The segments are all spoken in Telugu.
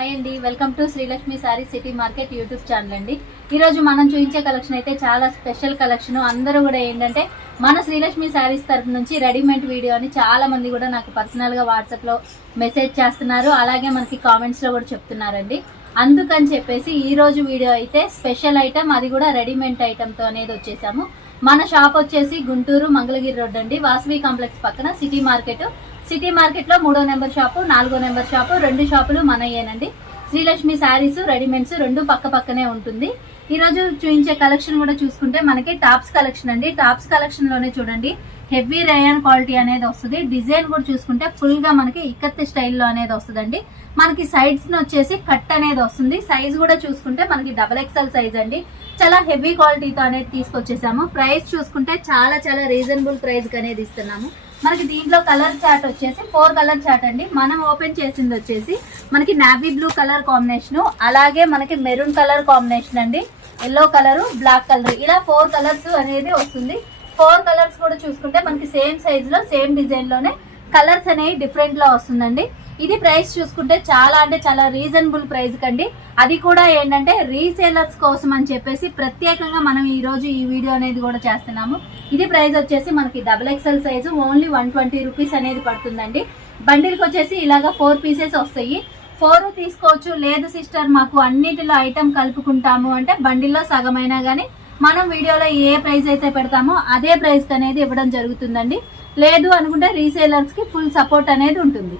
హాయ్ అండి. Welcome to Srilakshmi sari city market YouTube channel అండి. ఈరోజు మనం చూపించే కలెక్షన్ అయితే చాలా స్పెషల్ కలెక్షన్. అందరూ కూడా ఏంటంటే మన శ్రీలక్ష్మి సారీస్ తరపు నుంచి రెడీమేడ్ వీడియో అని చాలా మంది కూడా నాకు పర్సనల్గా వాట్సాప్లో మెసేజ్ చేస్తున్నారు. అలాగే మనకి కామెంట్స్లో కూడా చెప్తున్నారండి. అందుకని చెప్పేసి ఈ రోజు వీడియో అయితే స్పెషల్ ఐటమ్ అది కూడా రెడీమేడ్ ఐటమ్తో అనేది వచ్చేసాము. మన షాప్ వచ్చేసి గుంటూరు మంగళగిరి రోడ్ అండి. వాసవి కాంప్లెక్స్ పక్కన సిటీ మార్కెట్. సిటీ మార్కెట్లో మూడో నెంబర్ షాపు నాలుగో నెంబర్ షాపు రెండు షాపులు మనయ్యేనండి శ్రీలక్ష్మి శారీస్ రెడీమేడ్స్ రెండు పక్క పక్కనే ఉంటుంది. ఈ రోజు చూపించే కలెక్షన్ కూడా చూసుకుంటే మనకి టాప్స్ కలెక్షన్ అండి. టాప్స్ కలెక్షన్లోనే చూడండి. హెవీ రయాన్ క్వాలిటీ అనేది వస్తుంది. డిజైన్ కూడా చూసుకుంటే ఫుల్గా మనకి ఇక్కత్తి స్టైల్లో అనేది వస్తుందండి. మనకి సైడ్స్ వచ్చేసి కట్ అనేది వస్తుంది. సైజ్ కూడా చూసుకుంటే మనకి డబల్ ఎక్స్ఎల్ సైజ్ అండి. చాలా హెవీ క్వాలిటీతో అనేది తీసుకొచ్చేసాము. ప్రైస్ చూసుకుంటే చాలా చాలా రీజనబుల్ ప్రైస్ అనేది ఇస్తున్నాము. మనకి దీంట్లో కలర్ చార్ట్ వచ్చేసి ఫోర్ కలర్ చాట్ అండి. మనం ఓపెన్ చేసింది వచ్చేసి మనకి నావీ బ్లూ కలర్ కాంబినేషన్ అలాగే మనకి మెరూన్ కలర్ కాంబినేషన్ అండి. Yellow colour black colour. ఇలా ఫోర్ కలర్స్ అనేది వస్తుంది. ఫోర్ కలర్స్ కూడా చూసుకుంటే మనకి సేమ్ సైజ్లో సేమ్ డిజైన్లోనే కలర్స్ అనేవి డిఫరెంట్ వస్తుందండి. ఇది ప్రైస్ చూసుకుంటే చాలా అంటే చాలా రీజనబుల్ ప్రైస్ కండి. అది కూడా ఏంటంటే రీసేలర్స్ కోసం అని చెప్పేసి ప్రత్యేకంగా మనం ఈ రోజు ఈ వీడియో అనేది కూడా చేస్తున్నాము. ఇది ప్రైస్ వచ్చేసి మనకి double XL size only one twenty rupees అనేది పడుతుందండి. బండిల్కి వచ్చేసి ఇలాగా ఫోర్ పీసెస్ వస్తాయి. ఫోర్ తీసుకోవచ్చు లేదు సిస్టర్ మాకు అన్నిటిలో ఐటమ్ కలుపుకుంటాము అంటే బండిల్లో సగమైనా కానీ మనం వీడియోలో ఏ ప్రైస్ అయితే పెడతామో అదే ప్రైస్ అనేది ఇవ్వడం జరుగుతుందండి. లేదు అనుకుంటే రీసేలర్స్కి ఫుల్ సపోర్ట్ అనేది ఉంటుంది.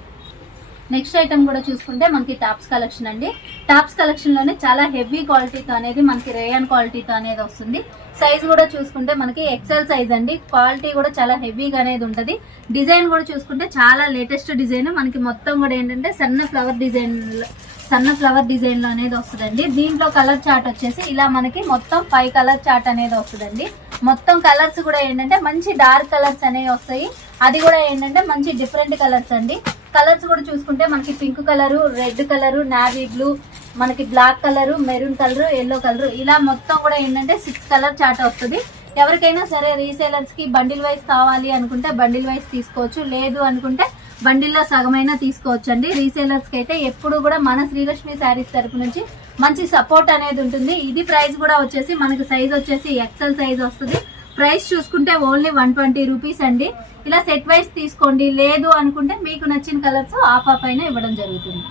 నెక్స్ట్ ఐటమ్ కూడా చూసుకుంటే మనకి టాప్స్ కలెక్షన్ అండి. టాప్స్ కలెక్షన్లోనే చాలా హెవీ క్వాలిటీతో అనేది మనకి రేయన్ క్వాలిటీతో అనేది వస్తుంది. సైజ్ కూడా చూసుకుంటే మనకి ఎక్సెల్ సైజ్ అండి. క్వాలిటీ కూడా చాలా హెవీగా అనేది ఉంటుంది. డిజైన్ కూడా చూసుకుంటే చాలా లేటెస్ట్ డిజైన్. మనకి మొత్తం కూడా ఏంటంటే సన్న ఫ్లవర్ డిజైన్ సన్న ఫ్లవర్ డిజైన్లో అనేది వస్తుందండి. దీంట్లో కలర్ చార్ట్ వచ్చేసి ఇలా మనకి మొత్తం ఫైవ్ కలర్ చార్ట్ అనేది వస్తుందండి. మొత్తం కలర్స్ కూడా ఏంటంటే మంచి డార్క్ కలర్స్ అనేవి వస్తాయి. అది కూడా ఏంటంటే మంచి డిఫరెంట్ కలర్స్ అండి. కలర్స్ కూడా చూసుకుంటే మనకి pink colour red colour navy blue మనకి black colour maroon colour yellow colour. ఇలా మొత్తం కూడా ఏంటంటే సిక్స్ కలర్ చార్ట్ వస్తుంది. ఎవరికైనా సరే రీసేలర్స్కి బండిల్ వైస్ కావాలి అనుకుంటే బండిల్ వైస్ తీసుకోవచ్చు. లేదు అనుకుంటే బండిల్లో సగమైనా తీసుకోవచ్చు అండి రీసేలర్స్కి అయితే ఎప్పుడు కూడా మన శ్రీలక్ష్మి శారీస్ తరపు నుంచి మంచి సపోర్ట్ అనేది ఉంటుంది. ఇది ప్రైస్ కూడా వచ్చేసి మనకి సైజ్ వచ్చేసి ఎక్సెల్ సైజ్ వస్తుంది. ప్రైస్ చూసుకుంటే ఓన్లీ వన్ ట్వంటీ రూపీస్ అండి. ఇలా సెట్ వైస్ తీసుకోండి. లేదు అనుకుంటే మీకు నచ్చిన కలర్స్ ఆఫ్ ఆఫ్ అయినా ఇవ్వడం జరుగుతుంది.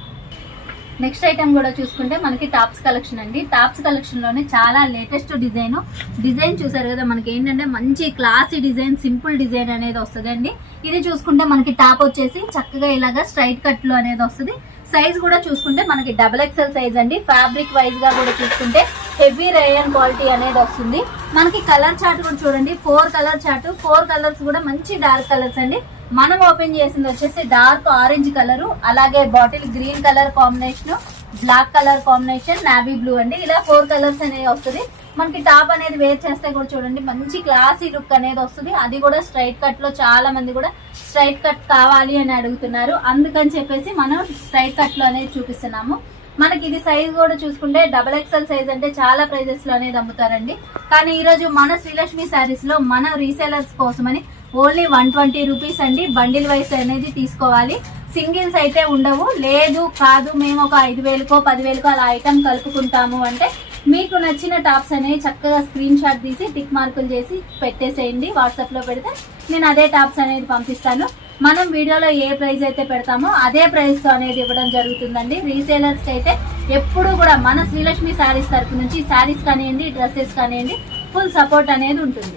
నెక్స్ట్ ఐటమ్ కూడా చూసుకుంటే మనకి టాప్స్ కలెక్షన్ అండి. టాప్స్ కలెక్షన్లోనే చాలా లేటెస్ట్ డిజైన్. డిజైన్ చూసారు కదా మనకి ఏంటంటే మంచి క్లాసీ డిజైన్ సింపుల్ డిజైన్ అనేది వస్తుంది అండి ఇది చూసుకుంటే మనకి టాప్ వచ్చేసి చక్కగా ఇలాగా స్ట్రైట్ కట్లో అనేది వస్తుంది. సైజ్ కూడా చూసుకుంటే మనకి డబల్ ఎక్స్ఎల్ సైజ్ అండి. ఫ్యాబ్రిక్ వైజ్గా కూడా చూసుకుంటే హెవీ రేయన్ క్వాలిటీ అనేది వస్తుంది. మనకి కలర్ చార్ట్ కూడా చూడండి. Four colour chart. Four colours కూడా మంచి డార్క్ కలర్స్ అండి. మనం ఓపెన్ చేసింది వచ్చేసి డార్క్ ఆరెంజ్ కలర్ అలాగే bottle green colour combination black colour combination navy blue అండి. ఇలా ఫోర్ కలర్స్ అనేవి వస్తుంది. మనకి టాప్ అనేది వేర్ చేస్తే కూడా చూడండి. మంచి క్లాసీ లుక్ అనేది వస్తుంది. అది కూడా స్ట్రైట్ కట్లో చాలా మంది కూడా స్ట్రైట్ కట్ కావాలి అని అడుగుతున్నారు. అందుకని చెప్పేసి మనం స్ట్రైట్ కట్లో అనేది చూపిస్తున్నాము. మనకి ఇది సైజ్ కూడా చూసుకుంటే డబల్ ఎక్స్ఎల్ సైజ్ అంటే చాలా ప్రైజెస్లో అనేది అమ్ముతారండి కానీ ఈ రోజు మన శ్రీలక్ష్మి శారీస్లో మన రీసేలర్స్ కోసమని ఓన్లీ వన్ ట్వంటీ రూపీస్ అండి. బండిల్ వైస్ అనేది తీసుకోవాలి. సింగిల్స్ అయితే ఉండవు. లేదు కాదు మేము ఒక ఐదు వేలకో పదివేలకో అలా ఐటమ్ కలుపుకుంటాము అంటే మీకు నచ్చిన టాప్స్ అనేవి చక్కగా స్క్రీన్ షాట్ తీసి టిక్ మార్కులు చేసి పెట్టేసేయండి. వాట్సాప్లో పెడితే నేను అదే టాప్స్ అనేది పంపిస్తాను. మనం వీడియోలో ఏ ప్రైస్ అయితే పెడతామో అదే ప్రైస్ అనేది ఇవ్వడం జరుగుతుందండి. రీసేలర్స్కి అయితే ఎప్పుడు కూడా మన శ్రీలక్ష్మి శారీస్ తరపు నుంచి శారీస్ కానివ్వండి డ్రెస్సెస్ కానివ్వండి ఫుల్ సపోర్ట్ అనేది ఉంటుంది.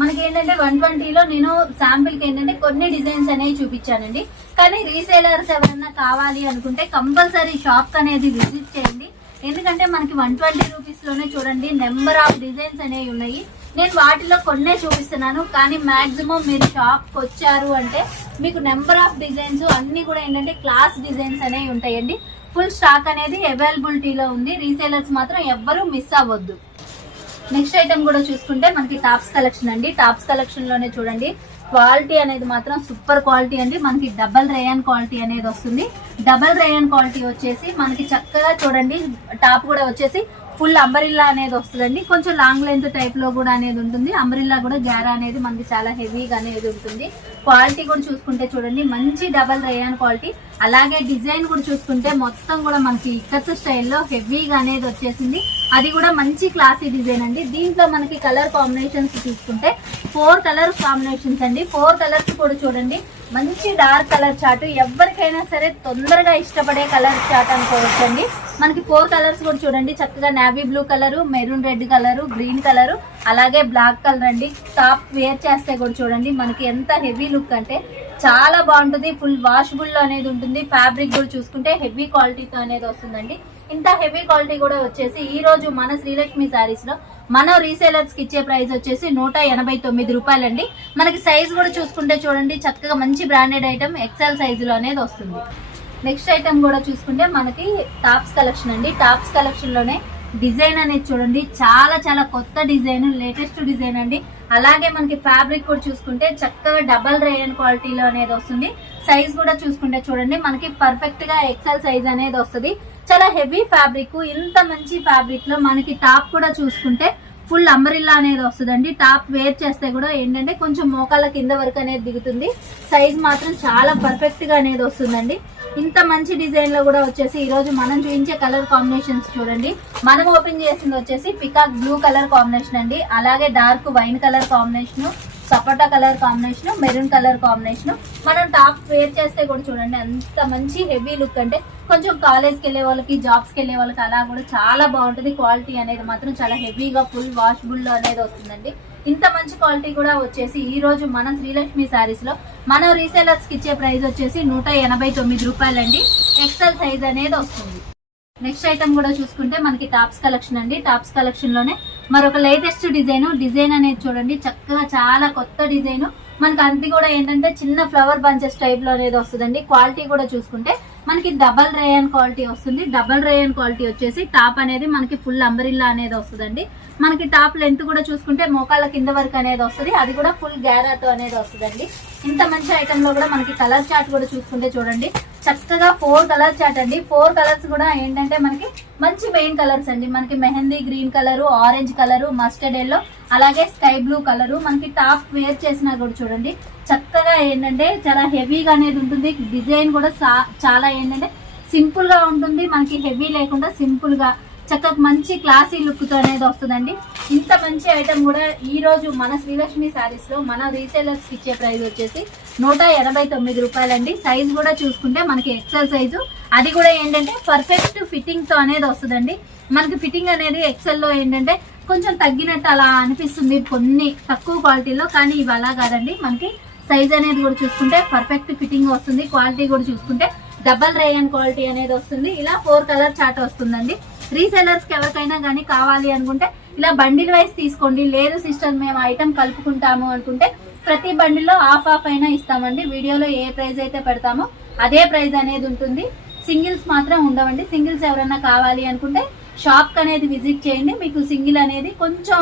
మనకి ఏంటంటే వన్ ట్వంటీలో నేను శాంపిల్కి ఏంటంటే కొన్ని డిజైన్స్ అనేవి చూపించానండి. కానీ రీసేలర్స్ ఎవరైనా కావాలి అనుకుంటే కంపల్సరీ షాప్ అనేది విజిట్ చేయండి. ఎందుకంటే మనకి వన్ ట్వంటీ రూపీస్లోనే చూడండి నెంబర్ ఆఫ్ డిజైన్స్ అనేవి ఉన్నాయి. నేను వాటిలో కొన్నే చూపిస్తున్నాను కానీ మాక్సిమం మీరు షాప్కి వచ్చారు అంటే మీకు నెంబర్ ఆఫ్ డిజైన్స్ అన్నీ కూడా ఏంటంటే క్లాస్ డిజైన్స్ అనేవి ఉంటాయండి. ఫుల్ స్టాక్ అనేది అవైలబిలిటీలో ఉంది. రీసేలర్స్ మాత్రం ఎవ్వరూ మిస్ అవ్వద్దు. నెక్స్ట్ ఐటమ్ కూడా చూసుకుంటే మనకి టాప్స్ కలెక్షన్ అండి. టాప్స్ కలెక్షన్లోనే చూడండి. క్వాలిటీ అనేది మాత్రం సూపర్ క్వాలిటీ అండి. మనకి డబల్ రేయన్ క్వాలిటీ అనేది వస్తుంది. డబల్ రేయన్ క్వాలిటీ వచ్చేసి మనకి చక్కగా చూడండి టాప్ కూడా వచ్చేసి ఫుల్ అంబరిల్లా అనేది వస్తుందండి. కొంచెం లాంగ్ లెంత్ టైప్లో కూడా అనేది ఉంటుంది. అంబరిల్లా కూడా గ్యారా అనేది మనకి చాలా హెవీగా అనేది ఉంటుంది. క్వాలిటీ కూడా చూసుకుంటే చూడండి. మంచి డబల్ రేయాన్ క్వాలిటీ. అలాగే డిజైన్ కూడా చూసుకుంటే మొత్తం కూడా మనకి ఇక్కత్ స్టైల్లో హెవీగా అనేది వచ్చేసింది. అది కూడా మంచి క్లాసీ డిజైన్ అండి. దీంట్లో మనకి కలర్ కాంబినేషన్స్ చూసుకుంటే ఫోర్ కలర్ కాంబినేషన్స్ అండి. ఫోర్ కలర్స్ కూడా చూడండి. మంచి డార్క్ కలర్ చార్ట్ ఎవరికైనా సరే తొందరగా ఇష్టపడే కలర్ చార్ట్ అనుకోవచ్చు అండి మనకి ఫోర్ కలర్స్ కూడా చూడండి. చక్కగా navy blue colour maroon red colour green colour అలాగే బ్లాక్ కలర్ అండి. టాప్ వేర్ చేస్తే కూడా చూడండి. మనకి ఎంత హెవీ లుక్ అంటే చాలా బాగుంటుంది. ఫుల్ వాషబుల్ అనేది ఉంటుంది. ఫ్యాబ్రిక్ కూడా చూసుకుంటే హెవీ క్వాలిటీతో అనేది వస్తుందండి. ఇంత హెవీ క్వాలిటీ కూడా వచ్చేసి ఈ రోజు మన శ్రీలక్ష్మి శారీస్లో మన రీసేలర్స్కి ఇచ్చే ప్రైస్ వచ్చేసి నూట ఎనభై తొమ్మిది రూపాయలండి. మనకి సైజ్ కూడా చూసుకుంటే చూడండి చక్కగా మంచి బ్రాండెడ్ ఐటమ్ ఎక్సెల్ సైజ్లో అనేది వస్తుంది. నెక్స్ట్ ఐటమ్ కూడా చూసుకుంటే మనకి టాప్స్ కలెక్షన్ అండి. టాప్స్ కలెక్షన్లోనే డిజైన్ అనేది చూడండి. చాలా చాలా కొత్త డిజైన్ లేటెస్ట్ డిజైన్ అండి. అలాగే మనకి ఫ్యాబ్రిక్ కూడా చూసుకుంటే చక్కగా డబల్ రేయన్ క్వాలిటీలో అనేది వస్తుంది. సైజ్ కూడా చూసుకుంటే చూడండి మనకి పర్ఫెక్ట్గా ఎక్సెల్ సైజ్ అనేది వస్తుంది. చాలా హెవీ ఫ్యాబ్రిక్ ఇంత మంచి ఫ్యాబ్రిక్లో మనకి టాప్ కూడా చూసుకుంటే ఫుల్ అంబరిల్లా అనేది వస్తుందండి. టాప్ వేర్ చేస్తే కూడా ఏంటంటే కొంచెం మోకాళ్ళ కింద వరకు అనేది దిగుతుంది. సైజ్ మాత్రం చాలా పర్ఫెక్ట్గా అనేది వస్తుందండి. ఇంత మంచి డిజైన్లో కూడా వచ్చేసి ఈ రోజు మనం చూపించే కలర్ కాంబినేషన్స్ చూడండి. మనం ఓపెన్ చేసింది వచ్చేసి పికాక్ బ్లూ కలర్ కాంబినేషన్ అండి. అలాగే డార్క్ వైన్ కలర్ కాంబినేషన్ సపోటా colour combination maroon colour combination మనం టాప్ వేర్ చేస్తే కూడా చూడండి అంత మంచి హెవీ లుక్ అంటే కొంచెం కాలేజ్కి వెళ్ళే వాళ్ళకి జాబ్స్కి వెళ్ళే వాళ్ళకి అలా కూడా చాలా బాగుంటుంది. క్వాలిటీ అనేది మాత్రం చాలా హెవీగా ఫుల్ వాషబుల్ అనేది వస్తుందండి. ఇంత మంచి క్వాలిటీ కూడా వచ్చేసి ఈ రోజు మన శ్రీలక్ష్మి శారీస్లో మన కి ఇచ్చే ప్రైస్ వచ్చేసి నూట ఎనభై తొమ్మిది రూపాయలండి. ఎక్సెల్ సైజ్ అనేది వస్తుంది. నెక్స్ట్ ఐటమ్ కూడా చూసుకుంటే మనకి టాప్స్ కలెక్షన్ అండి. టాప్స్ కలెక్షన్లోనే మరొక లేటెస్ట్ డిజైన్ డిజైన్ అనేది చూడండి. చక్కగా చాలా కొత్త డిజైన్ మనకి అంతి కూడా ఏంటంటే చిన్న ఫ్లవర్ బంచెస్ టైప్లో అనేది వస్తుందండి. క్వాలిటీ కూడా చూసుకుంటే మనకి డబల్ రేయన్ క్వాలిటీ వస్తుంది. డబల్ రేయన్ క్వాలిటీ వచ్చేసి టాప్ అనేది మనకి ఫుల్ అంబరిల్లా అనేది వస్తుందండి. మనకి టాప్ లెంత్ కూడా చూసుకుంటే మోకాళ్ళ కింద వరకు అనేది వస్తుంది. అది కూడా ఫుల్ గ్యారాతో అనేది వస్తుందండి. ఇంత మంచి ఐటమ్లో కూడా మనకి కలర్ చార్ట్ కూడా చూసుకుంటే చూడండి. చక్కగా ఫోర్ కలర్ చార్ట్ అండి. ఫోర్ కలర్స్ కూడా ఏంటంటే మనకి మంచి మెయిన్ కలర్స్ అండి. మనకి mehndi green colour orange colour mustard yellow అలాగే స్కై బ్లూ కలరు. మనకి టాప్ వేర్ చేసినా కూడా చూడండి. చక్కగా ఏంటంటే చాలా హెవీగా అనేది ఉంటుంది. డిజైన్ కూడా సా- చాలా ఏంటంటే సింపుల్గా ఉంటుంది. మనకి హెవీ లేకుండా సింపుల్గా చక్కగా మంచి క్లాసీ లుక్తో అనేది వస్తుందండి. ఇంత మంచి ఐటమ్ కూడా ఈ రోజు మన శ్రీలక్ష్మి శారీస్లో మన రీసేలర్స్ ఇచ్చే ప్రైస్ వచ్చేసి నూట ఎనభై తొమ్మిది రూపాయలండి. సైజ్ కూడా చూసుకుంటే మనకి ఎక్సెల్ సైజు అది కూడా ఏంటంటే పర్ఫెక్ట్ ఫిట్టింగ్తో అనేది వస్తుందండి. మనకి ఫిట్టింగ్ అనేది ఎక్సెల్లో ఏంటంటే కొంచెం తగ్గినట్టు అలా అనిపిస్తుంది కొన్ని తక్కువ క్వాలిటీలో కానీ ఇవి అలా కాదండి. మనకి సైజ్ అనేది కూడా చూసుకుంటే పర్ఫెక్ట్ ఫిట్టింగ్ వస్తుంది. క్వాలిటీ కూడా చూసుకుంటే డబల్ రేయన్ క్వాలిటీ అనేది వస్తుంది. ఇలా ఫోర్ కలర్ చార్ట్ వస్తుందండి. రీసెలర్స్కి ఎవరికైనా కానీ కావాలి అనుకుంటే ఇలా బండిల్ వైస్ తీసుకోండి. లేదు సిస్టర్ మేము ఐటమ్ కలుపుకుంటాము అనుకుంటే ప్రతి బండిల్లో హాఫ్ హాఫ్ అయినా ఇస్తామండి. వీడియోలో ఏ ప్రైజ్ అయితే పెడతామో అదే ప్రైజ్ అనేది ఉంటుంది. సింగిల్స్ మాత్రం ఉండవండి. సింగిల్స్ ఎవరైనా కావాలి అనుకుంటే షాప్ అనేది విజిట్ చేయండి. మీకు సింగిల్ అనేది కొంచెం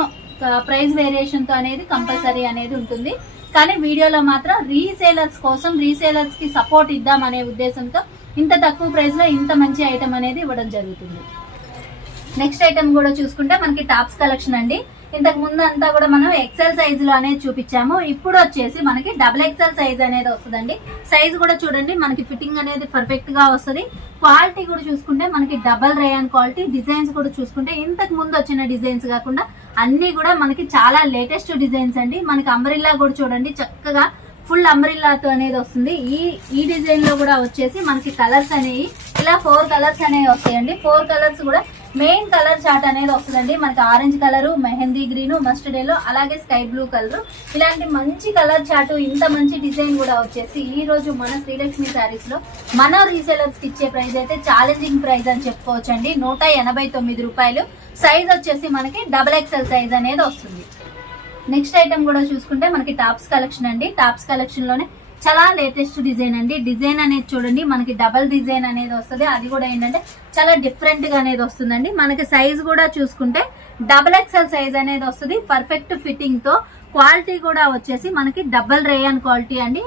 ప్రైస్ వేరియేషన్తో అనేది కంపల్సరీ అనేది ఉంటుంది. కానీ వీడియోలో మాత్రం రీసేలర్స్ కోసం రీసేలర్స్కి సపోర్ట్ ఇద్దాం అనే ఉద్దేశంతో ఇంత తక్కువ ప్రైస్లో ఇంత మంచి ఐటమ్ అనేది ఇవ్వడం జరుగుతుంది. నెక్స్ట్ ఐటమ్ కూడా చూసుకుంటే మనకి టాప్స్ కలెక్షన్ అండి. ఇంతకు ముందు అంతా కూడా మనం ఎక్సెల్ సైజ్లో అనేది చూపించాము. ఇప్పుడు వచ్చేసి మనకి డబుల్ ఎక్సెల్ సైజ్ అనేది వస్తుందండి. సైజ్ కూడా చూడండి మనకి ఫిట్టింగ్ అనేది పర్ఫెక్ట్గా వస్తుంది. క్వాలిటీ కూడా చూసుకుంటే మనకి డబల్ రేయన్ క్వాలిటీ డిజైన్స్ కూడా చూసుకుంటే ఇంతకు ముందు వచ్చిన డిజైన్స్ కాకుండా అన్ని కూడా మనకి చాలా లేటెస్ట్ డిజైన్స్ అండి. మనకి అంబరిల్లా కూడా చూడండి చక్కగా ఫుల్ అంబ్రిల్లాతో అనేది వస్తుంది. ఈ ఈ డిజైన్లో కూడా వచ్చేసి మనకి కలర్స్ అనేవి ఇలా ఫోర్ కలర్స్ అనేవి వస్తాయండి. ఫోర్ కలర్స్ కూడా మెయిన్ కలర్ చాట్ అనేది వస్తుందండి. మనకి orange colour mehndi green mustard yellow అలాగే స్కై బ్లూ కలర్. ఇలాంటి మంచి కలర్ చాట్ ఇంత మంచి డిజైన్ కూడా వచ్చేసి ఈ రోజు మన శ్రీలక్ష్మి శారీస్లో మన రీసేలర్స్కి ఇచ్చే ప్రైస్ అయితే ఛాలెంజింగ్ ప్రైస్ అని చెప్పుకోవచ్చు అండి నూట ఎనభై తొమ్మిది రూపాయలు. సైజ్ వచ్చేసి మనకి డబల్ ఎక్స్ఎల్ సైజ్ అనేది వస్తుంది. నెక్స్ట్ ఐటమ్ కూడా చూసుకుంటే మనకి టాప్స్ కలెక్షన్ అండి. టాప్స్ కలెక్షన్లోనే చాలా లేటెస్ట్ డిజైన్ అండి. డిజైన్ అనేది చూడండి మనకి డబల్ డిజైన్ అనేది వస్తుంది. అది కూడా ఏంటంటే చాలా డిఫరెంట్గా అనేది వస్తుందండి. మనకి సైజ్ కూడా చూసుకుంటే డబల్ ఎక్స్ఎల్ సైజ్ అనేది వస్తుంది. పర్ఫెక్ట్ ఫిట్టింగ్తో క్వాలిటీ కూడా వచ్చేసి మనకి డబల్ రేయన్ క్వాలిటీ అండి.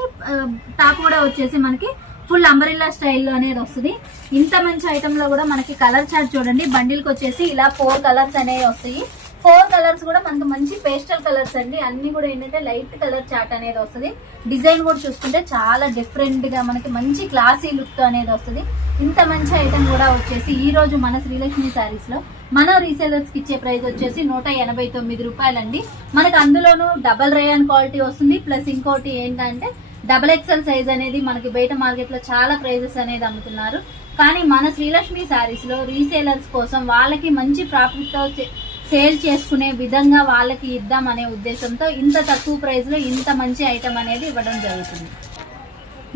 టాప్ కూడా వచ్చేసి మనకి ఫుల్ అంబరిల్లా స్టైల్లో అనేది వస్తుంది. ఇంత మంచి ఐటమ్లో కూడా మనకి కలర్ చార్ట్ చూడండి. బండిల్కి వచ్చేసి ఇలా ఫోర్ కలర్స్ అనేవి వస్తాయి. ఫోర్ కలర్స్ కూడా మనకు మంచి పేస్టల్ కలర్స్ అండి. అన్ని కూడా ఏంటంటే లైట్ కలర్ చాట్ అనేది వస్తుంది. డిజైన్ కూడా చూసుకుంటే చాలా డిఫరెంట్గా మనకి మంచి క్లాసీ లుక్ అనేది వస్తుంది. ఇంత మంచి ఐటమ్ కూడా వచ్చేసి ఈ రోజు మన శ్రీలక్ష్మి శారీస్లో మన రీసేలర్స్కి ఇచ్చే ప్రైస్ వచ్చేసి నూట ఎనభై తొమ్మిది రూపాయలండి. మనకి అందులోనూ డబల్ రేయన్ క్వాలిటీ వస్తుంది. ప్లస్ ఇంకోటి ఏంటంటే డబల్ ఎక్సెల్ సైజ్ అనేది మనకి బయట మార్కెట్లో చాలా ప్రైజెస్ అనేది అమ్ముతున్నారు. కానీ మన శ్రీలక్ష్మి శారీస్లో రీసేలర్స్ కోసం వాళ్ళకి మంచి ప్రాఫిట్తో సేల్ చేసుకునే విధంగా వాళ్ళకి ఇద్దాం అనే ఉద్దేశంతో ఇంత తక్కువ ప్రైస్లో ఇంత మంచి ఐటమ్ అనేది ఇవ్వడం జరుగుతుంది.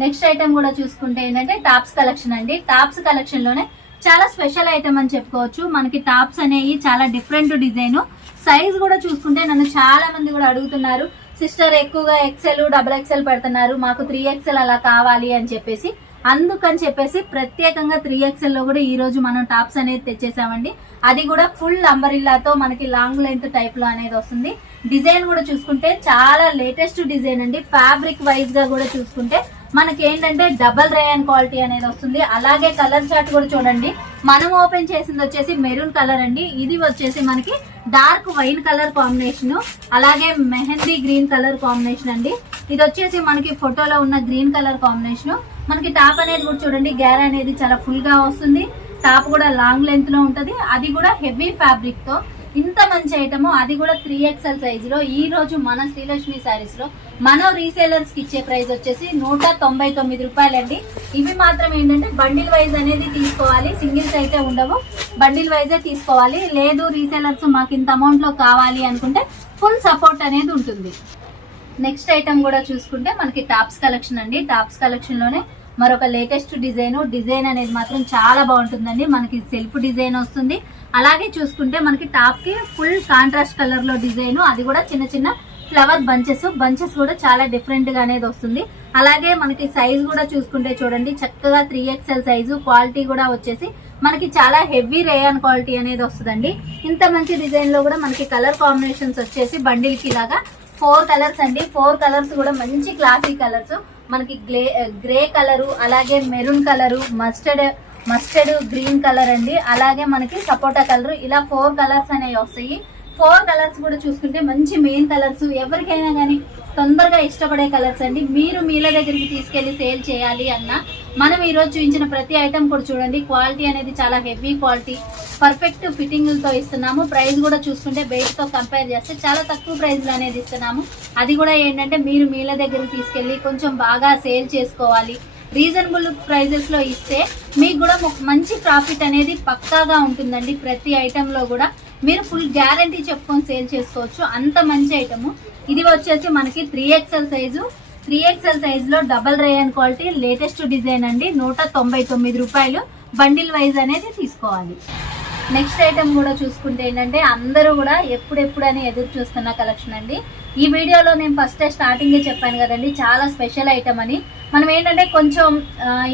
నెక్స్ట్ ఐటమ్ కూడా చూసుకుంటే ఏంటంటే టాప్స్ కలెక్షన్ అండి. టాప్స్ కలెక్షన్లోనే చాలా స్పెషల్ ఐటమ్ అని చెప్పుకోవచ్చు. మనకి టాప్స్ అనేవి చాలా డిఫరెంట్ డిజైన్. సైజ్ కూడా చూసుకుంటే నన్ను చాలా మంది కూడా అడుగుతున్నారు. సిస్టర్ ఎక్కువగా ఎక్సెల్ డబుల్ ఎక్సెల్ పెడుతున్నారు. మాకు త్రీ ఎక్సెల్ అలా కావాలి అని చెప్పేసి అందుకని చెప్పేసి ప్రత్యేకంగా త్రీ ఎక్స్ఎల్లో కూడా ఈ రోజు మనం టాప్స్ అనేది తెచ్చేసామండి. అది కూడా ఫుల్ అంబరిల్లాతో మనకి లాంగ్ లెంత్ టైప్లో అనేది వస్తుంది. డిజైన్ కూడా చూసుకుంటే చాలా లేటెస్ట్ డిజైన్ అండి. ఫ్యాబ్రిక్ వైజ్గా కూడా చూసుకుంటే మనకి ఏంటంటే డబల్ రేయన్ క్వాలిటీ అనేది వస్తుంది. అలాగే కలర్ చార్ట్ కూడా చూడండి. మనం ఓపెన్ చేసింది వచ్చేసి మెరూన్ కలర్ అండి. ఇది వచ్చేసి మనకి డార్క్ వైన్ కలర్ కాంబినేషన్ అలాగే మెహందీ గ్రీన్ కలర్ కాంబినేషన్ అండి. ఇది వచ్చేసి మనకి ఫోటోలో ఉన్న గ్రీన్ కలర్ కాంబినేషన్ మనకి టాప్ అనేది కూడా చూడండి గ్యార అనేది చాలా ఫుల్గా వస్తుంది. టాప్ కూడా లాంగ్ లెంత్లో అది కూడా హెవీ ఫ్యాబ్రిక్తో. ఇంత మంచి ఐటమ్ అది కూడా త్రీ ఎక్స్ఎల్ సైజ్లో. ఈ రోజు మన శ్రీలక్ష్మి సారీస్లో మన రీసేలర్స్కి ఇచ్చే ప్రైస్ వచ్చేసి నూట తొంభై తొమ్మిది రూపాయలండి. ఇవి మాత్రం ఏంటంటే బండిల్ వైజ్ అనేది తీసుకోవాలి. సింగిల్స్ అయితే ఉండవు. బండిల్ వైజే తీసుకోవాలి. లేదు రీసేలర్స్ మాకు ఇంత అమౌంట్లో కావాలి అనుకుంటే ఫుల్ సపోర్ట్ అనేది ఉంటుంది. నెక్స్ట్ ఐటమ్ కూడా చూసుకుంటే మనకి టాప్స్ కలెక్షన్ అండి. టాప్స్ కలెక్షన్లోనే మరొక లేటెస్ట్ డిజైన్. డిజైన్ అనేది మాత్రం చాలా బాగుంటుందండి. మనకి సెల్ఫ్ డిజైన్ వస్తుంది. అలాగే చూసుకుంటే మనకి టాప్కి ఫుల్ కాంట్రాస్ట్ కలర్లో డిజైన్. అది కూడా చిన్న చిన్న ఫ్లవర్ బంచెస్. బంచెస్ కూడా చాలా డిఫరెంట్గా అనేది వస్తుంది. అలాగే మనకి సైజ్ కూడా చూసుకుంటే చూడండి. చక్కగా త్రీ ఎక్స్ఎల్ సైజు క్వాలిటీ కూడా వచ్చేసి మనకి చాలా హెవీ రేయాన్ క్వాలిటీ అనేది వస్తుందండి. ఇంత మంచి డిజైన్లో కూడా మనకి కలర్ కాంబినేషన్స్ వచ్చేసి బండిల్కి లాగా ఫోర్ కలర్స్ అండి. ఫోర్ కలర్స్ కూడా మంచి క్లాసిక్ కలర్స్. మనకి గ్రే గ్రే కలరు అలాగే maroon colour mustard mustard green colour అండి. అలాగే మనకి సపోటా కలర్. ఇలా ఫోర్ కలర్స్ అనేవి వస్తాయి. ఫోర్ కలర్స్ కూడా చూసుకుంటే మంచి మెయిన్ కలర్స్ ఎవరికైనా కానీ తొందరగా ఇష్టపడే కలర్స్ అండి. మీరు మీల దగ్గరికి తీసుకెళ్ళి సేల్ చేయాలి అన్న మనం ఈ రోజు చూపించిన ప్రతి ఐటమ్ కూడా చూడండి. క్వాలిటీ అనేది చాలా హెవీ క్వాలిటీ పర్ఫెక్ట్ ఫిట్టింగ్లతో ఇస్తున్నాము. ప్రైస్ కూడా చూసుకుంటే బయట కంపేర్ చేస్తే చాలా తక్కువ ప్రైస్లో అనేది ఇస్తున్నాము. అది కూడా ఏంటంటే మీరు మీల దగ్గరికి తీసుకెళ్ళి కొంచెం బాగా సేల్ చేసుకోవాలి. రీజనబుల్ ప్రైజెస్లో ఇస్తే మీకు కూడా మంచి ప్రాఫిట్ అనేది పక్కాగా ఉంటుందండి. ప్రతి ఐటెంలో కూడా మీరు ఫుల్ గ్యారంటీ చెప్పుకొని సేల్ చేసుకోవచ్చు. అంత మంచి ఐటమ్ ఇది వచ్చేసి మనకి three XL size three XL సైజ్లో double rayon quality latest design అండి. నూట తొంభై తొమ్మిది రూపాయలు. బండిల్ వైజ్ అనేది తీసుకోవాలి. నెక్స్ట్ ఐటమ్ కూడా చూసుకుంటే ఏంటంటే అందరూ కూడా ఎప్పుడెప్పుడు అని ఎదురు చూస్తున్న కలెక్షన్ అండి. ఈ వీడియోలో నేను ఫస్ట్ స్టార్టింగ్ చెప్పాను కదండి. చాలా స్పెషల్ ఐటమ్ అని. మనం ఏంటంటే కొంచెం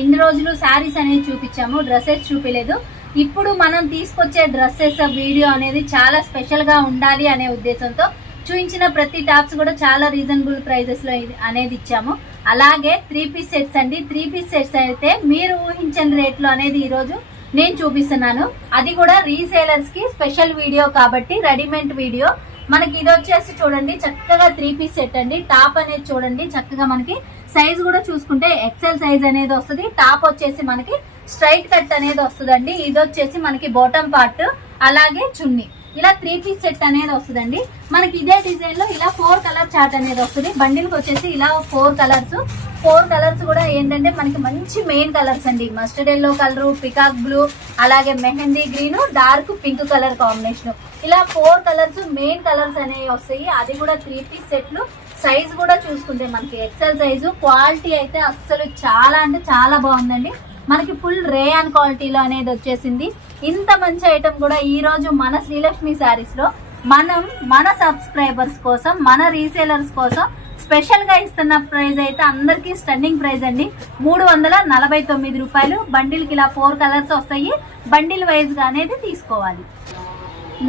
ఇన్ని రోజులు శారీస్ అనేది చూపించాము. డ్రెస్సెస్ చూపించలేదు ఇప్పుడు మనం తీసుకొచ్చే డ్రెస్సెస్ వీడియో అనేది చాలా స్పెషల్గా ఉండాలి అనే ఉద్దేశంతో చూపించిన ప్రతి టాప్స్ కూడా చాలా రీజనబుల్ ప్రైజెస్లో అనేది ఇచ్చాము. అలాగే త్రీ పీస్ సెట్స్ అండి. త్రీ పీస్ సెట్స్ అయితే మీరు ఊహించని రేట్లు అనేది ఈరోజు నేను చూపిస్తున్నాను. అది కూడా రీసేలర్స్కి స్పెషల్ వీడియో కాబట్టి రెడీమేడ్ వీడియో మనకి ఇది వచ్చేసి చూడండి చక్కగా త్రీ పీస్ సెట్ అండి. టాప్ అనేది చూడండి చక్కగా మనకి సైజ్ కూడా చూసుకుంటే ఎక్సెల్ సైజ్ అనేది వస్తుంది. టాప్ వచ్చేసి మనకి స్ట్రైట్ కట్ అనేది వస్తుందండి. ఇది వచ్చేసి మనకి బాటమ్ పార్ట్ అలాగే చున్నీ. ఇలా త్రీ పీస్ సెట్ అనేది వస్తుందండి. మనకి ఇదే డిజైన్లో ఇలా ఫోర్ కలర్ చార్ట్ అనేది వస్తుంది. బండిల్కి వచ్చేసి ఇలా ఫోర్ కలర్స్ ఫోర్ కలర్స్ కూడా ఏంటంటే మనకి మంచి మెయిన్ కలర్స్ అండి. Mustard yellow colour peacock blue అలాగే mehndi green dark pink colour combination ఇలా ఫోర్ కలర్స్ మెయిన్ కలర్స్ అనేవి వస్తాయి. అది కూడా త్రీ పీస్ సెట్లు సైజ్ కూడా చూసుకుంటే మనకి ఎక్సెల్ సైజు క్వాలిటీ అయితే అస్సలు చాలా అంటే చాలా బాగుందండి. మనకి ఫుల్ రేయాన్ క్వాలిటీలో అనేది వచ్చేసింది. ఇంత మంచి ఐటమ్ కూడా ఈరోజు మన శ్రీలక్ష్మి శారీస్లో మనం మన సబ్స్క్రైబర్స్ కోసం మన రీసేలర్స్ కోసం స్పెషల్గా ఇస్తున్న ప్రైస్ అయితే అందరికీ స్టన్నింగ్ ప్రైస్ అండి. మూడు వందల నలభై తొమ్మిది రూపాయలు. బండిల్కి ఇలా ఫోర్ కలర్స్ వస్తాయి. బండిల్ వైజ్గా అనేది తీసుకోవాలి.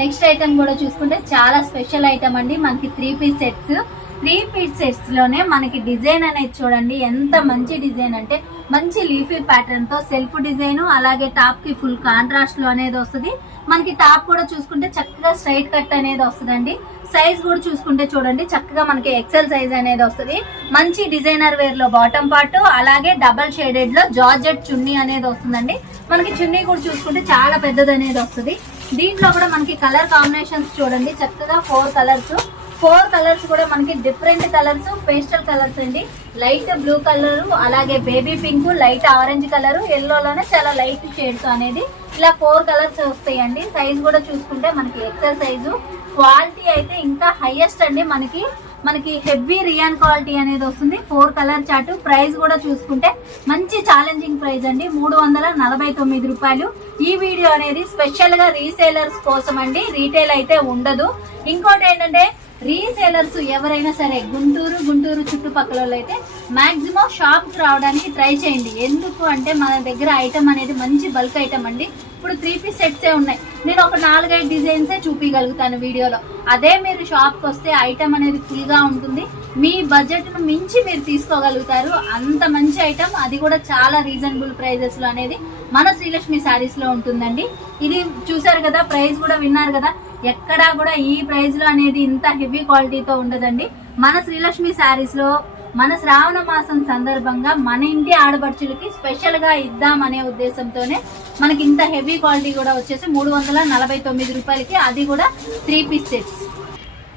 నెక్స్ట్ ఐటమ్ కూడా చూసుకుంటే చాలా స్పెషల్ ఐటమ్ అండి. మనకి three piece sets three piece సెట్స్లోనే మనకి డిజైన్ అనేది చూడండి. ఎంత మంచి డిజైన్ అంటే మంచి లీఫీ ప్యాటర్న్తో సెల్ఫ్ డిజైన్ అలాగే టాప్కి ఫుల్ కాంట్రాస్ట్లో అనేది వస్తుంది. మనకి టాప్ కూడా చూసుకుంటే చక్కగా స్ట్రైట్ కట్ అనేది వస్తుందండి. సైజ్ కూడా చూసుకుంటే చూడండి చక్కగా మనకి ఎక్సెల్ సైజ్ అనేది వస్తుంది. మంచి డిజైనర్ వేర్లో బాటమ్ పార్ట్ అలాగే డబల్ షేడెడ్లో జార్జెట్ చున్నీ అనేది వస్తుందండి. మనకి చున్నీ కూడా చూసుకుంటే చాలా పెద్దది అనేది వస్తుంది. దీంట్లో కూడా మనకి కలర్ కాంబినేషన్స్ చూడండి చక్కగా ఫోర్ కలర్స్ ఫోర్ కలర్స్ కూడా మనకి డిఫరెంట్ కలర్స్ పేస్టల్ కలర్స్ అండి. లైట్ బ్లూ కలర్ అలాగే baby pink light orange colour ఎల్లోలోనే చాలా లైట్ షేడ్స్ అనేది. ఇలా ఫోర్ కలర్స్ వస్తాయండి. సైజ్ కూడా చూసుకుంటే మనకి ఎక్సెల్ సైజు. క్వాలిటీ అయితే ఇంకా హైయెస్ట్ అండి మనకి. మనకి హెవీ రియాన్ క్వాలిటీ అనేది వస్తుంది. ఫోర్ కలర్ చార్ట్ ప్రైస్ కూడా చూసుకుంటే మంచి ఛాలెంజింగ్ ప్రైస్ అండి. మూడు వందల నలభై తొమ్మిది రూపాయలు. ఈ వీడియో అనేది స్పెషల్గా రీసేలర్స్ కోసం అండి. రీటైల్ అయితే ఉండదు. ఇంకోటి ఏంటంటే రీసేలర్స్ ఎవరైనా సరే గుంటూరు గుంటూరు చుట్టుపక్కల వాళ్ళు అయితే మాక్సిమం షాప్కి రావడానికి ట్రై చేయండి. ఎందుకు అంటే మన దగ్గర ఐటమ్ అనేది మంచి బల్క్ ఐటమ్ అండి. ఇప్పుడు త్రీ పీస్ సెట్సే ఉన్నాయి. నేను ఒక నాలుగైదు డిజైన్సే చూపించగలుగుతాను వీడియోలో. అదే మీరు షాప్కి వస్తే ఐటమ్ అనేది ఫుల్గా ఉంటుంది. మీ బడ్జెట్ను మించి మీరు తీసుకోగలుగుతారు. అంత మంచి ఐటమ్ అది కూడా చాలా రీజనబుల్ ప్రైజెస్లో అనేది మన శ్రీలక్ష్మి శారీస్లో ఉంటుందండి. ఇది చూసారు కదా ప్రైస్ కూడా విన్నారు కదా. ఎక్కడా కూడా ఈ ప్రైస్లో అనేది ఇంత హెవీ క్వాలిటీతో ఉండదండి. మన శ్రీలక్ష్మి శారీస్లో మన శ్రావణ మాసం సందర్భంగా మన ఇంటి ఆడపడుచులకి స్పెషల్గా ఇద్దామనే ఉద్దేశంతోనే మనకి ఇంత హెవీ క్వాలిటీ కూడా వచ్చేసి మూడు వందల నలభై తొమ్మిది రూపాయలకి అది కూడా three piece sets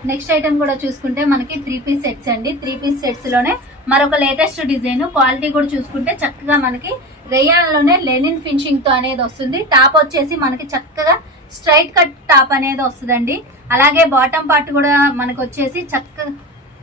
next item కూడా చూసుకుంటే మనకి త్రీ పీస్ సెట్స్ అండి. త్రీ పీస్ సెట్స్లోనే మరొక లేటెస్ట్ డిజైన్ క్వాలిటీ కూడా చూసుకుంటే చక్కగా మనకి రేయాన్లోనే లెనిన్ ఫినిషింగ్తో అనేది వస్తుంది. టాప్ వచ్చేసి మనకి చక్కగా స్ట్రైట్ కట్ టాప్ అనేది వస్తుందండి. అలాగే బాటమ్ పార్ట్ కూడా మనకు వచ్చేసి చక్కగా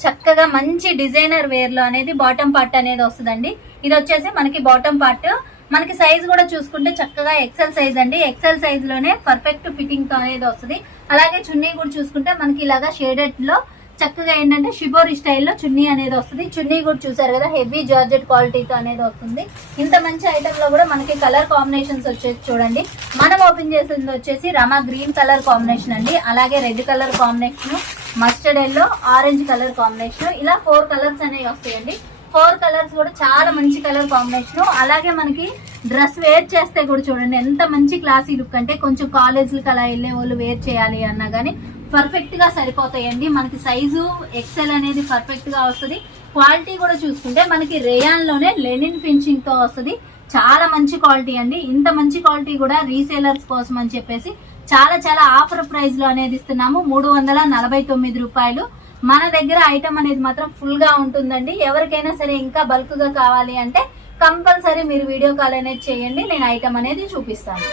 చక్కగా మంచి డిజైనర్ వేర్లో అనేది బాటమ్ పార్ట్ అనేది వస్తుందండి. ఇది వచ్చేసి మనకి బాటమ్ పార్ట్. మనకి సైజ్ కూడా చూసుకుంటే చక్కగా ఎక్సెల్ సైజ్ అండి. ఎక్సెల్ సైజ్లోనే పర్ఫెక్ట్ ఫిట్టింగ్తో అనేది వస్తుంది. అలాగే చున్నీ కూడా చూసుకుంటే మనకి ఇలాగా షేడెడ్లో చక్కగా ఏంటంటే షిబోరి స్టైల్లో చున్నీ అనేది వస్తుంది. చున్నీ కూడా చూసారు కదా హెవీ జార్జెట్ క్వాలిటీతో అనేది వస్తుంది. ఇంత మంచి ఐటమ్లో కూడా మనకి కలర్ కాంబినేషన్స్ వచ్చేసి చూడండి. మనం ఓపెన్ చేసింది వచ్చేసి రమా గ్రీన్ కలర్ కాంబినేషన్ అండి. అలాగే red colour combination mustard yellow orange colour combination ఇలా ఫోర్ కలర్స్ అనేవి వస్తాయండి. ఫోర్ కలర్స్ కూడా చాలా మంచి కలర్ కాంబినేషన్ అలాగే మనకి డ్రెస్ వేర్ చేస్తే కూడా చూడండి ఎంత మంచి క్లాసీ లుక్ అంటే కొంచెం కాలేజీలకు అలా వెళ్ళే వాళ్ళు వేర్ చేయాలి అన్నా కానీ పర్ఫెక్ట్గా సరిపోతాయండి. మనకి సైజు ఎక్సెల్ అనేది పర్ఫెక్ట్గా వస్తుంది. క్వాలిటీ కూడా చూసుకుంటే మనకి రేయాన్లోనే లెనిన్ ఫినిషింగ్తో వస్తుంది. చాలా మంచి క్వాలిటీ అండి. ఇంత మంచి క్వాలిటీ కూడా రీసేలర్స్ కోసం అని చెప్పేసి చాలా చాలా ఆఫర్ ప్రైస్లో అనేది ఇస్తున్నాము. మూడు వందల నలభై తొమ్మిది రూపాయలు. మన దగ్గర ఐటమ్ అనేది మాత్రం ఫుల్గా ఉంటుందండి. ఎవరికైనా సరే ఇంకా బల్క్గా కావాలి అంటే కంపల్సరీ మీరు వీడియో కాల్ అనేది చేయండి. నేను ఐటమ్ అనేది చూపిస్తాను.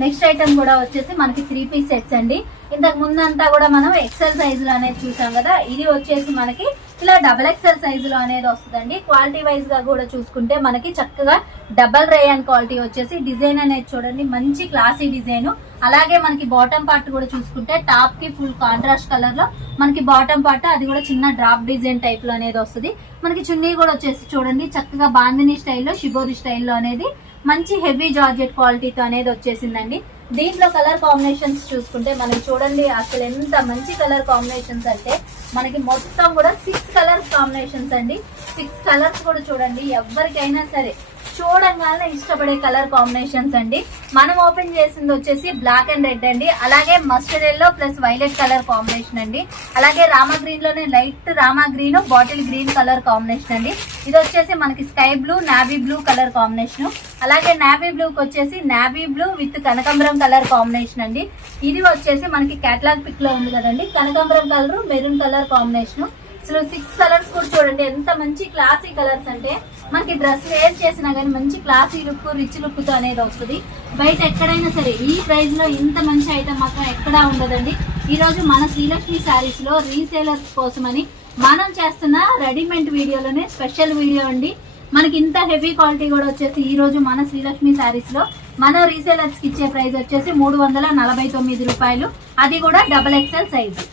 నెక్స్ట్ ఐటమ్ కూడా వచ్చేసి మనకి త్రీ పీస్ సెట్స్ అండి. ఇంతకు ముందంతా కూడా మనం ఎక్సెల్ సైజ్లో అనేది చూసాం కదా ఇది వచ్చేసి మనకి ఇలా డబల్ ఎక్సెల్ సైజ్లో అనేది వస్తుందండి. క్వాలిటీ వైజ్గా కూడా చూసుకుంటే మనకి చక్కగా డబల్ రేయన్ క్వాలిటీ వచ్చేసి డిజైన్ అనేది చూడండి మంచి క్లాసీ డిజైన్. అలాగే మనకి బాటమ్ పార్ట్ కూడా చూసుకుంటే టాప్కి ఫుల్ కాంట్రాస్ట్ కలర్లో మనకి బాటమ్ పార్ట్ అది కూడా చిన్న డ్రాప్ డిజైన్ టైప్లో అనేది వస్తుంది. మనకి చున్నీ కూడా వచ్చేసి చూడండి చక్కగా బాందిని స్టైల్లో షిబోరి స్టైల్లో అనేది మంచి హెవీ జార్జెట్ క్వాలిటీతో అనేది వచ్చేసిందండి. దీంట్లో కలర్ కాంబినేషన్స్ చూసుకుంటే మనం చూడండి అసలు ఎంత మంచి కలర్ కాంబినేషన్స్ అంటే మనకి మొత్తం కూడా సిక్స్ కలర్స్ కాంబినేషన్స్ అండి. సిక్స్ కలర్స్ కూడా చూడండి ఎవరికైనా సరే. చూడంగానే ఇష్టపడే కలర్ కాంబినేషన్స్ అండి. మనం ఓపెన్ చేసింది వచ్చేసి బ్లాక్ అండ్ రెడ్ అండి. అలాగే mustard yellow plus violet colour combination అండి. అలాగే rama గ్రీన్లోనే light rama green bottle green colour combination అండి. ఇది వచ్చేసి మనకి sky blue navy blue colour combination. అలాగే నావీ బ్లూకి వచ్చేసి నావీ బ్లూ విత్ కనకాంబరం కలర్ కాంబినేషన్ అండి. ఇది వచ్చేసి మనకి కేటలాగ్ పిక్లో ఉంది కదండి. కనకాంబరం కలర్ మెరూన్ కలర్ కాంబినేషన్. అసలు సిక్స్ కలర్స్ కూడా చూడండి. ఎంత మంచి క్లాసీ కలర్స్ అంటే మనకి డ్రెస్ వేర్ చేసినా కానీ మంచి క్లాసీ లుక్ రిచ్ లుక్తో అనేది వస్తుంది. బయట ఎక్కడైనా సరే ఈ ప్రైస్లో ఇంత మంచి ఐటమ్ మాత్రం ఎక్కడా ఉండదండి. ఈ రోజు మన శ్రీలక్ష్మి శారీస్లో రీసేలర్స్ కోసమని మనం చేస్తున్న రెడీమేడ్ వీడియోలోనే స్పెషల్ వీడియో అండి. మనకి ఇంత హెవీ క్వాలిటీ కూడా వచ్చేసి ఈ రోజు మన శ్రీలక్ష్మి శారీస్లో మన రీసేలర్స్కి ఇచ్చే ప్రైస్ వచ్చేసి మూడు వందల నలభై తొమ్మిది రూపాయలు. అది కూడా double XL size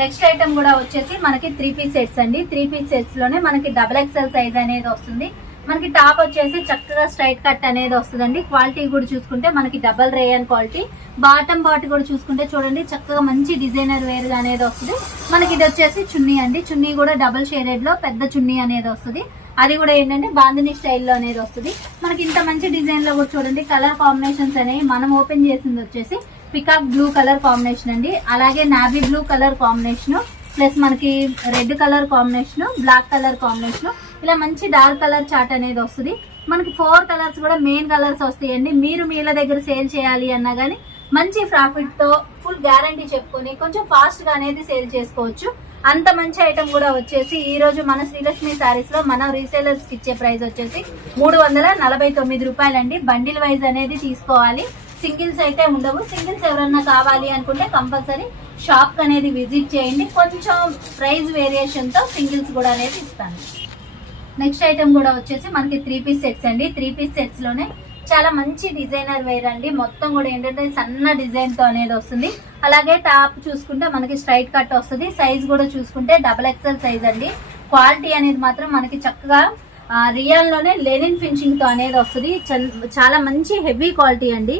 next item కూడా వచ్చేసి మనకి త్రీ పీస్ సెట్స్ అండి. త్రీ పీస్ సెట్స్లోనే మనకి డబల్ ఎక్స్ఎల్ సైజ్ అనేది వస్తుంది. మనకి టాప్ వచ్చేసి చక్కగా స్ట్రైట్ కట్ అనేది వస్తుందండి. క్వాలిటీ కూడా చూసుకుంటే మనకి డబల్ రేయన్ క్వాలిటీ బాటమ్ బాట్ కూడా చూసుకుంటే చూడండి చక్కగా మంచి డిజైనర్ వేర్ అనేది వస్తుంది. మనకి ఇది వచ్చేసి చున్నీ అండి. చున్నీ కూడా డబల్ షేడెడ్లో పెద్ద చున్నీ అనేది వస్తుంది. అది కూడా ఏంటంటే బాందిని స్టైల్లో అనేది వస్తుంది. మనకి ఇంత మంచి డిజైన్లో కూడా చూడండి కలర్ కాంబినేషన్స్ అనేవి మనం ఓపెన్ చేసింది వచ్చేసి పికాక్ బ్లూ కలర్ కాంబినేషన్ అండి. అలాగే navy blue colour combination plus మనకి red colour combination black colour combination ఇలా మంచి డార్క్ కలర్ చాట్ అనేది వస్తుంది. మనకి ఫోర్ కలర్స్ కూడా మెయిన్ కలర్స్ వస్తాయండి. మీరు మీల దగ్గర సేల్ చేయాలి అన్నా కానీ మంచి ప్రాఫిట్తో ఫుల్ గ్యారంటీ చెప్పుకొని కొంచెం ఫాస్ట్గా అనేది సేల్ చేసుకోవచ్చు. అంత మంచి ఐటమ్ కూడా వచ్చేసి ఈ రోజు మన శ్రీలక్ష్మి శారీస్లో మన రీసేలర్స్కి ఇచ్చే ప్రైస్ వచ్చేసి మూడు వందల నలభై తొమ్మిది రూపాయలండి. బండిల్ వైజ్ అనేది తీసుకోవాలి. సింగిల్స్ అయితే ఉండవు. సింగిల్స్ ఎవరన్నా కావాలి అనుకుంటే కంపల్సరీ షాప్ అనేది విజిట్ చేయండి. కొంచెం ప్రైస్ వేరియేషన్తో సింగిల్స్ కూడా అనేది ఇస్తాను. నెక్స్ట్ ఐటమ్ కూడా వచ్చేసి మనకి త్రీ పీస్ సెట్స్ అండి. త్రీ పీస్ సెట్స్లోనే చాలా మంచి డిజైనర్ వేర్ అండి. మొత్తం కూడా ఏంటంటే సన్న డిజైన్తో అనేది వస్తుంది. అలాగే టాప్ చూసుకుంటే మనకి స్ట్రైట్ కట్ వస్తుంది. సైజ్ కూడా చూసుకుంటే డబల్ ఎక్సెల్ సైజ్ అండి. క్వాలిటీ అనేది మాత్రం మనకి చక్కగా రియల్లోనే లెనిన్ ఫినిషింగ్తో అనేది వస్తుంది. చాలా మంచి హెవీ క్వాలిటీ అండి.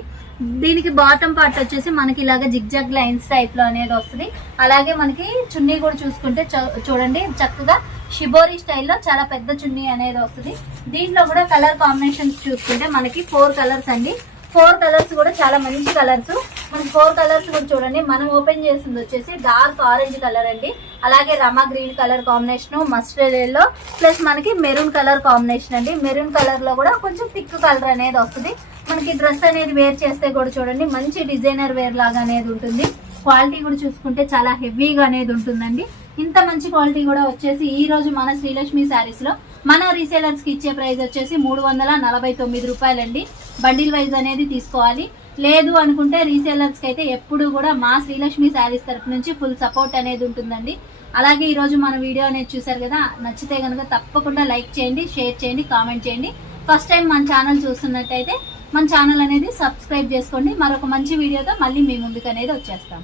దీనికి బాటమ్ పార్ట్ వచ్చేసి మనకి ఇలాగ జిగ్జాగ్ లైన్స్ టైప్లో అనేది వస్తుంది. అలాగే మనకి చున్నీ కూడా చూసుకుంటే చూడండి చక్కగా షిబోరి స్టైల్లో చాలా పెద్ద చున్నీ అనేది వస్తుంది. దీంట్లో కూడా కలర్ కాంబినేషన్స్ చూసుకుంటే మనకి ఫోర్ కలర్స్ అండి. ఫోర్ కలర్స్ కూడా చాలా మంచి కలర్స్. మనకి ఫోర్ కలర్స్ కూడా చూడండి. మనం ఓపెన్ చేసింది వచ్చేసి డార్క్ ఆరెంజ్ కలర్ అండి. అలాగే rama green colour combination mustard yellow plus మనకి మెరూన్ కలర్ కాంబినేషన్ అండి. మెరూన్ కలర్లో కూడా కొంచెం థిక్ కలర్ అనేది వస్తుంది. మనకి డ్రెస్ అనేది వేర్ చేస్తే కూడా చూడండి. మంచి డిజైనర్ వేర్ లాగా అనేది ఉంటుంది. క్వాలిటీ కూడా చూసుకుంటే చాలా హెవీగా అనేది ఉంటుందండి. ఇంత మంచి క్వాలిటీ కూడా వచ్చేసి ఈ రోజు మన శ్రీలక్ష్మి శారీస్లో మన రీసేలర్స్కి ఇచ్చే ప్రైస్ వచ్చేసి మూడు వందల నలభై తొమ్మిది రూపాయలండి. బండిల్ వైజ్ అనేది తీసుకోవాలి. లేదు అనుకుంటే రీసేలర్స్కి అయితే ఎప్పుడు కూడా మా శ్రీలక్ష్మి శారీస్ తరపు నుంచి ఫుల్ సపోర్ట్ అనేది ఉంటుందండి. అలాగే ఈ రోజు మన వీడియో అనేది చూసారు కదా? నచ్చితే కనుక తప్పకుండా లైక్ చేయండి షేర్ చేయండి కామెంట్ చేయండి. ఫస్ట్ టైం మన ఛానల్ చూస్తున్నట్టయితే మన ఛానల్ అనేది సబ్స్క్రైబ్ చేసుకోండి. మరొక మంచి వీడియోతో మళ్ళీ మీ ముందుకు అనేది వచ్చేస్తాం.